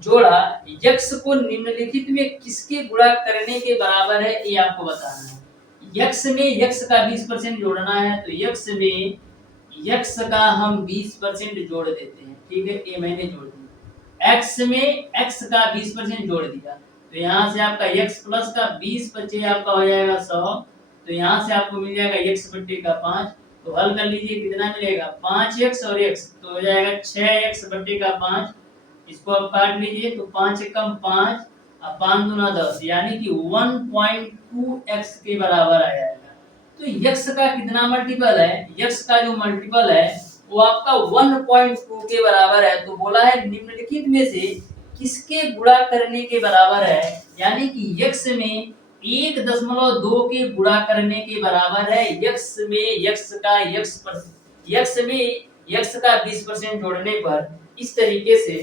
जोड़ा यक्ष को निम्नलिखित में किसके गुणा करने के बराबर है, ये आपको बताना है। यक्ष में यक्ष का 20% जोड़ना है, तो यक्ष में यक्ष का हम 20% जोड़ देते हैं। ठीक है, ये मैंने जोड़ दिया। एक्स में एक्स का 20% जोड़ दिया, तो यहाँ से आपका x प्लस का 20 बचे आपका हो जाएगा 100। तो यहाँ से आपको मिल जाएगा x बट्टे का 5। तो हल कर लीजिए, कितना मिलेगा 5x और x, तो हो जाएगा 6x बट्टे का 5। इसको आप काट लीजिए, तो 5 एकम 5 और 5 दूना 10, यानी कि 1.2x के बराबर आ जाएगा। तो x का कितना मल्टीपल है? x का जो मल्टीपल है वो आपका 1.2 के बराबर है। तो बोला है निम्नलिखित में से किसके गुणा करने के बराबर है, यानी कि x में 1.2 के गुणा करने के बराबर है। x में x का x में x का 20% जोड़ने पर। इस तरीके से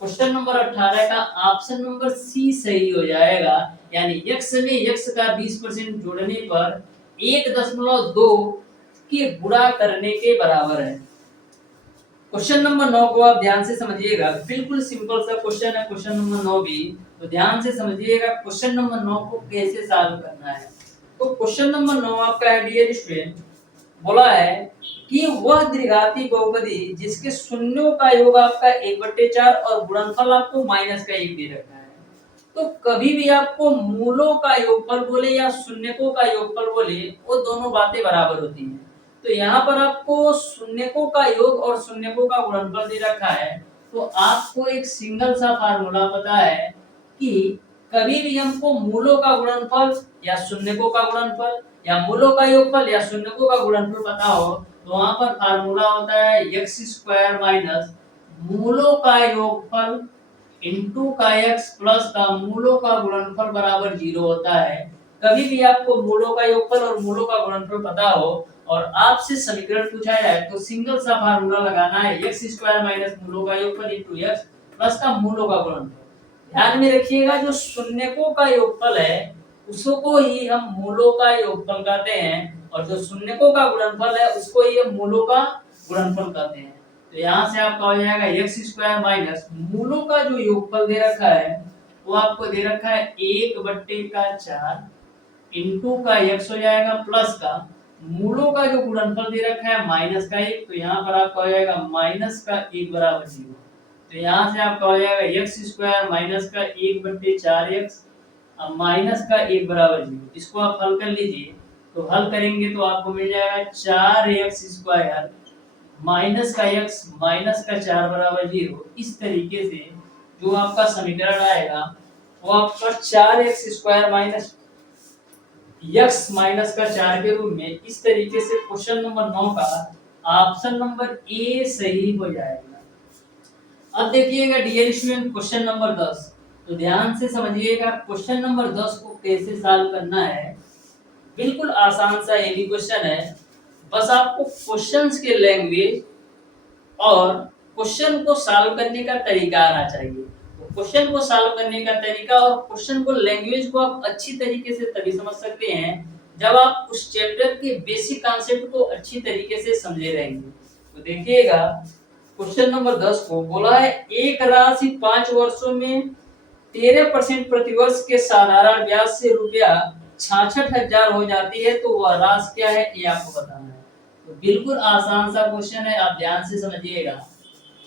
क्वेश्चन नंबर 18 का ऑप्शन नंबर सी सही हो जाएगा, यानी x में x का 20% जोड़ने पर 1.2 के गुणा करने के बराबर है। क्वेश्चन नंबर 9 को आप ध्यान से समझिएगा, बिल्कुल सिंपल सा क्वेश्चन है क्वेश्चन नंबर 9 भी। तो ध्यान से समझिएगा क्वेश्चन नंबर 9 को कैसे सॉल्व करना है। तो क्वेश्चन नंबर 9 आपका है डियर स्टूडेंट, बोला है कि वह द्विघाती बहुपदी जिसके शून्यों का योग आपका 1/4 और गुणनफल आपको -1 दे रखा है। तो कभी भी आपको मूलों का योगफल बोले या शून्यकों का योगफल बोले, वो दोनों बातें बराबर होती हैं। तो यहाँ पर आपको शून्यकों का योग और शून्यकों का गुणनफल दे रखा है। तो आपको एक सिंगल सा फार्मूला पता है कि कभी भी हमको मूलों का गुणनफल या शून्यकों का गुणनफल या मूलों का योगफल या शून्यकों का गुणनफल पता हो, तो वहां पर फार्मूला होता है x² माइनस मूलों का योगफल इनटू का x प्लस का मूलों का गुणनफल बराबर 0 होता है। कभी भी आपको मूलों का योगफल और मूलों का गुणनफल पता हो और आपसे समीकरण पूछा जाए, तो सिंगल सा फार्मूला लगाना है x² माइनस मूलों का योगफल इनटू x प्लस का मूलों का गुणनफल। ध्यान में रखिएगा, जो शून्यकों का योगफल है उसको ही हम मूलों का योगफल कहते हैं, और जो शून्यकों का गुणनफल है उसको ही हम मूलों का गुणनफल कहते हैं। तो यहाँ से आपका हो जाएगा x² माइनस मूलों का जो योगफल दे रखा है वो आपको दे रखा है 1/4 इनटू का x हो जाएगा प्लस का मूलों का जो गुणनफल दे रखा है -1। तो यहाँ पर आपका हो जाएगा -1 बराबर 0। तो यहाँ से आपका हो जाएगा x² माइनस का 1/4x अब -1 बराबर 0। इसको आप हल कर लीजिए, तो हल करेंगे तो आपको मिल जाएगा 4x² माइनस का x माइनस का 4 बराबर 0। इस तरीके से जो आपका समीकरण आएगा वो आपका 4x² माइनस x माइनस का 4 के रूप में, इस तरीके से क्वेश्चन नंबर 9 का ऑप्शन नंबर ए सही हो जाएगा। अब देखिएगा डियर स्टूडेंट क्वेश्चन नंबर 10, तो ध्यान से समझिएगा क्वेश्चन नंबर 10 को कैसे सॉल्व करना है। बिल्कुल आसान सा यही क्वेश्चन है, बस आपको क्वेश्चंस के लैंग्वेज और क्वेश्चन को सॉल्व करने का तरीका आना चाहिए। तो क्वेश्चन को सॉल्व करने का तरीका और क्वेश्चन को लैंग्वेज को आप अच्छी तरीके से तभी समझ सकते हैं जब आप उस चैप्टर के बेसिक कॉन्सेप्ट को अच्छी तरीके से समझे रहेंगे। तो देखिएगा क्वेश्चन नंबर 10 को बोला है एक राशि 5 वर्षों में 13% प्रतिवर्ष के साधारण ब्याज से रुपया 66,000 हो जाती है, तो वह राशि क्या है ये आपको बताना है। तो बिल्कुल आसान सा क्वेश्चन है, आप ध्यान से समझिएगा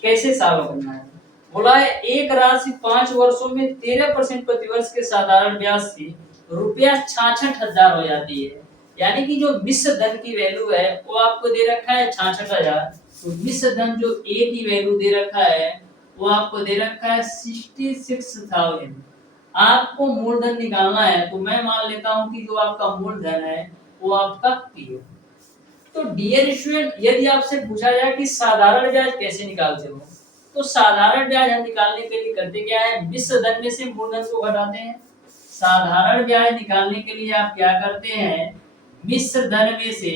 कैसे सॉल्व करना है। बोला है एक राशि 5 वर्षों में 13% प्रतिवर्ष के साधारण ब्याज से रुपया 66,000 हो जाती है, यानी कि जो मिश्र धन की वैल्यू है वो आपको दे रखा है 66,000। तो मिश्र धन जो ए की वैल्यू दे रखा है वो आपको दे रखा है 66,000। आपको मूलधन निकालना है, तो मैं मान लेता हूं कि जो आपका मूलधन है वो आपका पी है। तो डियर स्टूडेंट यदि आपसे पूछा जाए कि साधारण ब्याज कैसे निकालते हो, तो साधारण ब्याज हम निकालने के लिए करते क्या है, मिश्र धन में से मूलधन को घटाते हैं। साधारण ब्याज निकालने के लिए आप क्या करते हैं, मिश्र धन में से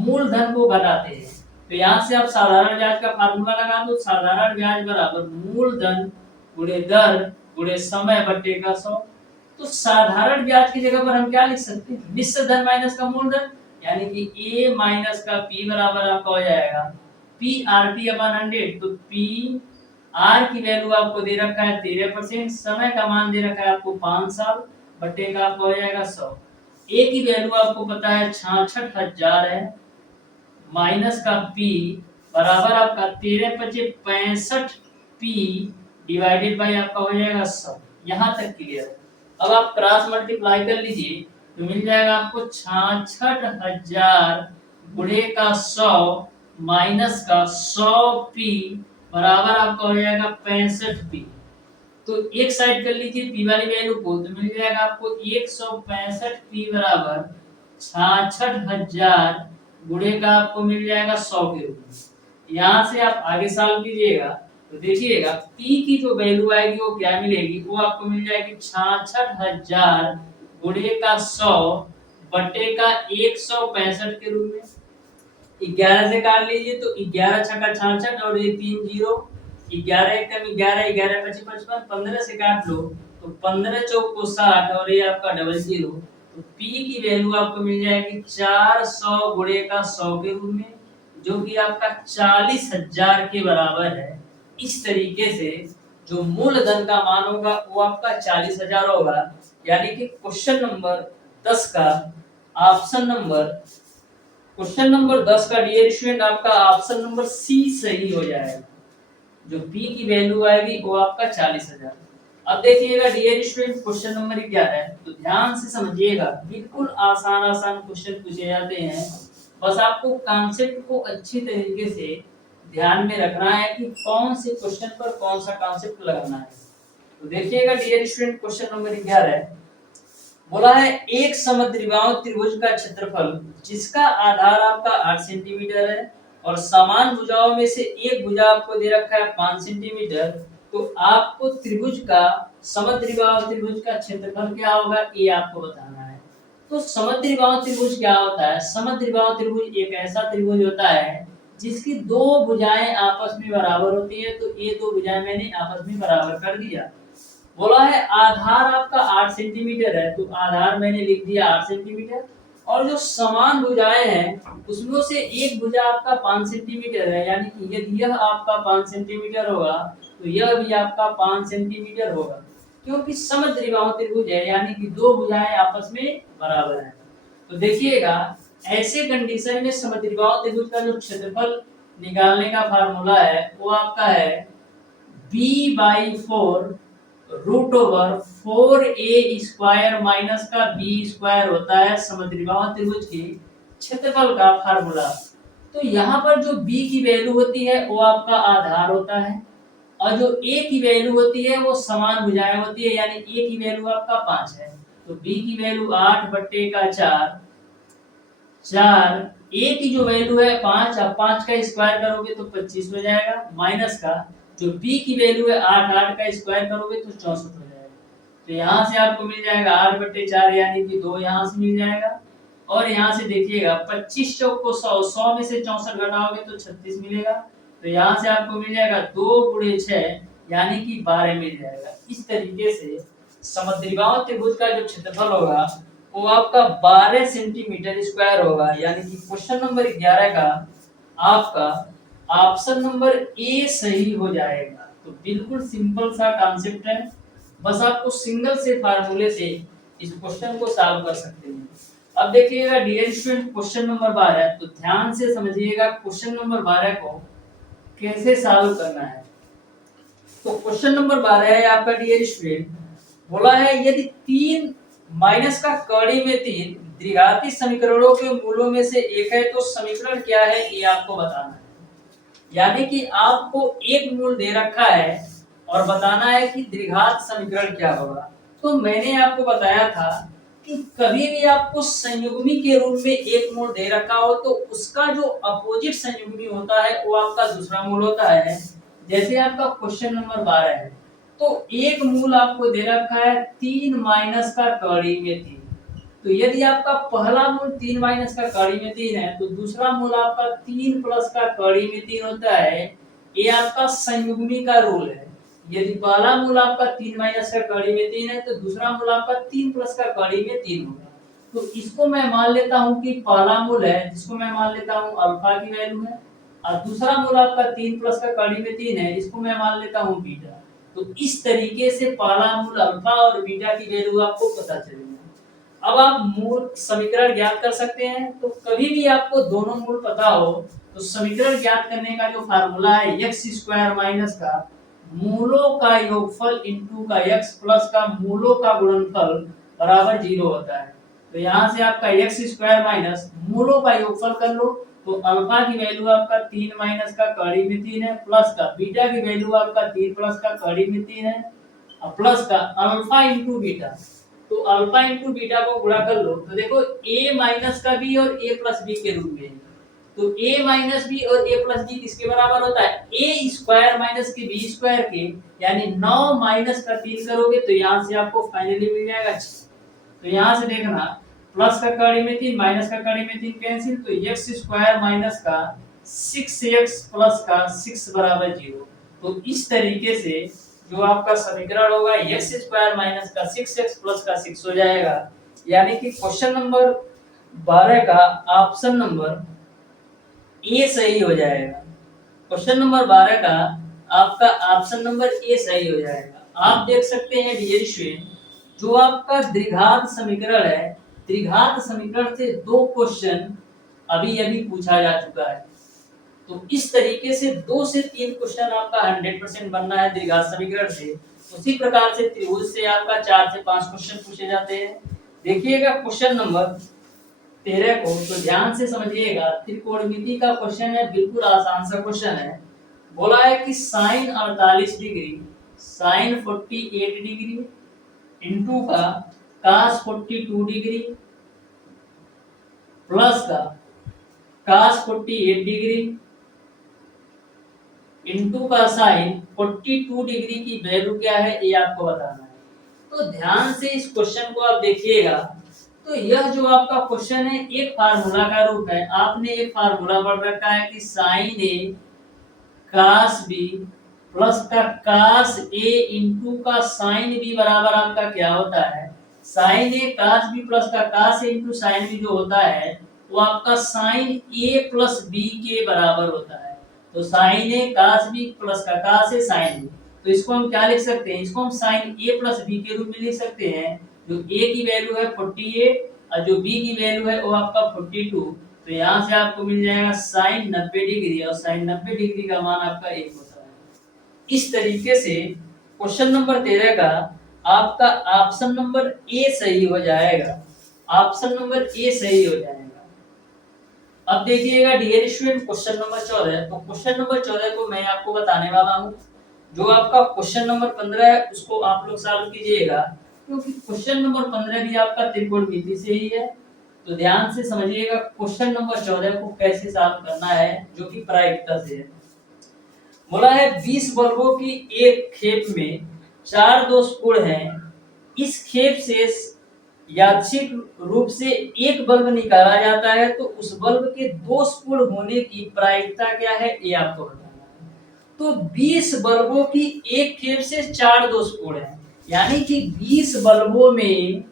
मूलधन को घटाते हैं। तो यहाँ से आप साधारण ब्याज का फार्मूला लगा दो, साधारण ब्याज बराबर मूलधन गुणे दर गुणे समय बट्टे का 100। तो साधारण ब्याज की जगह पर हम क्या लिख सकते हैं, मिश्र धन माइनस का मूलधन, यानी कि a माइनस का p बराबर आपका हो जाएगा p RT अपॉन 100। तो p r की वैल्यू आपको दे रखा है 13%, समय का मान दे रखा है आपको 5 साल, बट्टे का आपको हो जाएगा 100। a की वैल्यू आपको पता है 66,000 है, माइनस का p बराबर आपका 13×5 p डिवाइडेड बाय आपका हो जाएगा 100। यहाँ तक क्लियर है। अब आप क्रॉस मल्टीप्लाई कर लीजिए तो मिल जाएगा आपको 66,000 गुणे का 100 माइनस का 100p बराबर आपका हो जाएगा 65p। तो एक साइड कर लीजिए p वाली वैल्यू को, तो मिल जाएगा आपको 165p बराबर 66,000 गुणे का आपको मिल जाएगा 100 के रूप में। यहाँ से आप आगे सॉल्व कीजिएगा तो देखिएगा p की जो वैल्यू आएगी वो क्या मिलेगी, वो आपको मिल जाएगी 66,000 गुणे का 100 बट्टे का 165 के रूप में। 11 से काट लीजिए तो 11 छक्का 66 और ये 3 जीरो, 11 एकम 11, 11 पच्चीस 55, 15 से काट लो तो 15 चौक को 60 और ये आपका डबल जीरो। तो p की वैल्यू आपको मिल जाएगी 400 गुणे का 100 के रूप में, जो कि आपका 40,000 के बराबर है। इस तरीके से जो मूलधन का मान होगा वो आपका 40,000 होगा, यानी कि क्वेश्चन नंबर 10 का ऑप्शन नंबर क्वेश्चन नंबर 10 का डियर स्टूडेंट आपका ऑप्शन नंबर सी सही हो जाएगा। जो p की वैल्यू आएगी वो आपका 40,000। अब देखिएगा डियर स्टूडेंट क्वेश्चन नंबर 11, तो ध्यान से समझिएगा, बिल्कुल आसान आसान क्वेश्चन पूछे जाते हैं, बस आपको कॉन्सेप्ट को अच्छी तरीके से ध्यान में रखना है कि कौन से क्वेश्चन पर कौन सा कॉन्सेप्ट लगाना है। तो देखिएगा डियर स्टूडेंट क्वेश्चन नंबर 11 बोला है एक समद्विबाहु त्रिभुज का क्षेत्रफल जिसका आधार आपका 8 सेंटीमीटर है और समान भुजाओं में से एक भुजा आपको दे रखा है 5 सेंटीमीटर, तो आपको त्रिभुज का समद्विबाहु त्रिभुज का क्षेत्रफल क्या होगा ये आपको बताना है। तो समद्विबाहु त्रिभुज क्या होता है, समद्विबाहु त्रिभुज एक ऐसा त्रिभुज होता है जिसकी दो भुजाएं आपस में बराबर होती है। तो ये दो भुजाएं मैंने आपस में बराबर कर दिया। बोला है आधार आपका 8 सेंटीमीटर है, तो आधार मैंने लिख दिया 8 सेंटीमीटर, और जो समान भुजाएं हैं उसमें से एक भुजा आपका 5 सेंटीमीटर है, यानी कि यदि यह आपका 5 सेंटीमीटर होगा तो यह भी आपका 5 सेंटीमीटर होगा, क्योंकि समद्विबाहु त्रिभुज है, यानी कि दो भुजाएं आपस में बराबर हैं। तो देखिएगा ऐसे कंडीशन में समद्विबाहु त्रिभुज का जो क्षेत्रफल निकालने का फार्मूला है वो आपका है b/4 root over 4a² minus का b² होता है समद्विबाहु त्रिभुज के क्षेत्रफल का फार्मूला। तो यहाँ पर जो b की वैल्यू होती है वो आपका आधार होता है और जो a की वैल्यू होती है वो समान भुजाएं होती है, यानी a की वैल्यू आपका 5 है तो b की वैल्यू 8/4, 4 a की जो वैल्यू है 5, अब 5 का स्क्वायर करोगे तो 25 हो जाएगा, माइनस का जो b की वैल्यू है 8, 8 का स्क्वायर करोगे तो 64 हो जाएगा। तो यहाँ से आपको मिल जाएगा 8/4 यानी कि 2 यहाँ से मिल जाएगा और यहाँ से देखिएगा 25 चौक को 100, 100 में से 64 घटाओगे तो 36 मिलेगा। तो यहाँ से आपको मिल जाएगा 2 × 6 यानी कि 12 मिल जाएगा। इस तरीके से समद्विबाहु त्रिभुज का जो क्षेत्रफल होगा वो आपका 12 सेंटीमीटर स्क्वायर होगा, यानी कि क्वेश्चन नंबर 11 का आपका ऑप्शन नंबर ए सही हो जाएगा। तो बिल्कुल सिंपल सा कॉन्सेप्ट है, बस आपको सिंगल से फार्मूले से इस क्वेश्चन को सॉल्व कर सकते हैं। अब देखिएगा डियर स्टूडेंट क्वेश्चन नंबर 12, तो ध्यान से समझिएगा क्वेश्चन नंबर 12 को कैसे सॉल्व करना है। तो क्वेश्चन नंबर 12 है आपका डियर स्टूडेंट, बोला है यदि 3 माइनस का कड़ी में 3 द्विघाती समीकरणों के मूलों में से एक है तो समीकरण क्या है ये आपको बताना है। यानी कि आपको एक मूल दे रखा है और बताना है कि द्विघात समीकरण क्या होगा। तो मैंने आपको बताया था कि कभी भी आपको संयुग्मी के रूप में एक मूल दे रखा हो तो उसका जो अपोजिट संयुग्मी होता है वो आपका दूसरा मूल होता है। जैसे आपका क्वेश्चन नंबर 12 है तो एक मूल आपको दे रखा है 3 माइनस का कड़ी में 3, तो यदि आपका पहला मूल 3 माइनस का कड़ी में 3 है तो दूसरा मूल आपका 3 प्लस का कड़ी में 3 होता है। ये आपका संयुग्मी का रूल है। यदि पहला मूल आपका 3 माइनस का कड़ी में 3 है तो दूसरा मूल आपका 3 प्लस का कड़ी में 3 होगा। तो इसको मैं मान लेता हूं कि पहला मूल है, जिसको मैं मान लेता हूं अल्फा की वैल्यू है, और दूसरा मूल आपका 3 प्लस का कड़ी में 3 है, इसको मैं मान लेता हूं बीटा। तो इस तरीके से पहला मूल अल्फा और बीटा की वैल्यू आपको पता चलेगी। अब आप मूल समीकरण ज्ञात कर सकते हैं। तो कभी भी आपको दोनों मूल पता हो तो समीकरण ज्ञात करने का जो फार्मूला है x² माइनस का मूलों का योगफल इनटू का x प्लस का मूलों का गुणनफल बराबर 0 होता है। तो यहाँ से आपका x² माइनस मूलों का योगफल कर लो तो अल्फा की वैल्यू आपका 3 माइनस का कड़ी में 3 है, प्लस का बीटा की वैल्यू आपका 3 प्लस का कड़ी में 3 है, और प्लस का अल्फा इंटू बीटा। तो अल्फा इंटू बीटा को गुणा कर लो तो देखो a माइनस का b और a प्लस b के रूप में। तो a माइनस b और a प्लस b किसके बराबर होता है? a² माइनस के b² के, यानी 9 माइनस का 3 करोगे तो यहाँ से आपको फाइनली मिल जाएगा 6। तो यहाँ से देखना प्लस का कड़ी में 3 माइनस का कड़ी में 3 कैंसिल, तो x² माइनस का 6x प्लस का 6 बराबर 0। तो इस तरीके से जो आपका समीकरण होगा x² माइनस का 6x प्लस का 6 हो जाएगा। यानी कि क्वेश्चन नंबर 12 का ऑप्शन नंबर ए सही हो जाएगा। क्वेश्चन नंबर 12 का आपका ऑप्शन नंबर ए सही हो जाएगा। आप देख सकते हैं डियर स्टूडेंट, जो आपका द्विघात समीकरण है, द्विघात समीकरण से 2 क्वेश्चन अभी अभी पूछा जा चुका है। तो इस तरीके से 2 से 3 क्वेश्चन आपका 100% बनना है द्विघात समीकरण से। उसी प्रकार से त्रिभुज से आपका 4 से 5 क्वेश्चन पूछे जाते हैं। देखिएगा क्वेश्चन नंबर 13 को तो ध्यान से समझिएगा। त्रिकोणमिति का क्वेश्चन है, बिल्कुल आसान सा क्वेश्चन है। बोला है कि sin 48 degree, sin 48 degree into का cos 42 डिग्री प्लस का cos 48 डिग्री इनटू का sin 42 डिग्री की वैल्यू क्या है ये आपको बताना है। तो ध्यान से इस क्वेश्चन को आप देखिएगा। तो यह जो आपका क्वेश्चन है एक फार्मूला का रूप है। आपने एक फार्मूला पढ़ रखा है कि sin a cos b plus का cos a इनटू का sin b बराबर आपका क्या होता है? sin a cos b plus का cos a into sin b जो होता है वो आपका sin a प्लस b के बराबर होता है। तो sin a cos b plus का cos a sin b, तो इसको हम क्या लिख सकते हैं? इसको हम sin a प्लस b के रूप में लिख सकते हैं। जो a की वैल्यू है 48 और जो b की वैल्यू है वो आपका 42। तो यहाँ से आपको मिल जाएगा sin 90 डिग्री, और sin 90 डिग्री का मान आपका 1 होता है। इस तरीके से क्वेश्चन नंबर 13 का आपका ऑप्शन नंबर ए सही हो जाएगा। ऑप्शन नंबर ए सही हो जाएगा। अब देखिएगा डियर स्टूडेंट क्वेश्चन नंबर 14। तो क्वेश्चन नंबर 14 को मैं आपको बताने वाला हूँ। जो आपका क्वेश्चन नंबर 15 है उसको आप लोग सॉल्व कीजिएगा, क्योंकि क्वेश्चन नंबर 15 भी आपका त्रिकोणमिति से ही है। तो ध्यान से समझिएगा क्वेश्चन नंबर 14 को कैसे सॉल्व करना है, जो कि प्रायिकता से है। बोला है 20 बल्बों की एक खेप में 4 दोषपूर्ण हैं। इस खेप से यादृच्छिक रूप से एक बल्ब निकाला जाता है, तो उस बल्ब के दोषपूर्ण होने की प्रायिकता क्या है, ये आपको बताना है। तो 20 बल्बों की एक खेप से 4 दोषपूर्ण है, यानी कि 20 बल्बों में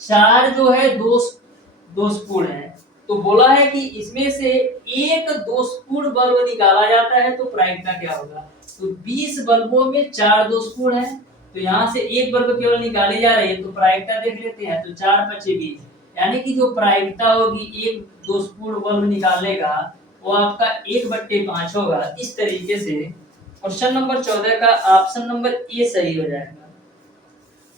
4 जो है दोषपूर्ण है। तो बोला है कि इसमें से एक दोषपूर्ण बल्ब निकाला जाता है, तो प्रायिकता क्या होगा। तो 20 बल्बों में 4 दोषपूर्ण है, तो यहाँ से एक बल्ब केवल निकाली जा रही है, तो प्रायिकता देख लेते हैं। तो 4 × 20, यानी कि जो प्रायिकता होगी एक दोषपूर्ण बल्ब निकालने का, वो आपका 1/5 होगा। इस तरीके से क्वेश्चन नंबर 14 का ऑप्शन नंबर ए सही हो जाएगा।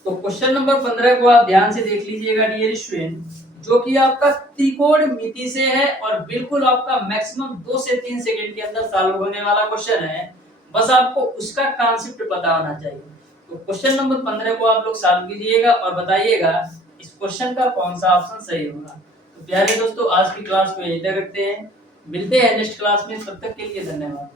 तो क्वेश्चन नंबर 15 को आप ध्यान से देख लीजिएगा डियर स्टूडेंट, जो कि आपका त्रिकोणमिति से है और बिल्कुल आपका मैक्सिमम 2 से 3 सेकंड के अंदर सॉल्व होने वाला क्वेश्चन है। बस आपको उसका कॉन्सेप्ट पता होना चाहिए। तो क्वेश्चन नंबर 15 को आप लोग सॉल्व कीजिएगा और बताइएगा इस क्वेश्चन का कौन सा ऑप्शन सही होगा। तो प्यारे दोस्तों, आज की क्लास को यहीं तक रखते हैं। मिलते हैं नेक्स्ट क्लास में, तब तक के लिए धन्यवाद।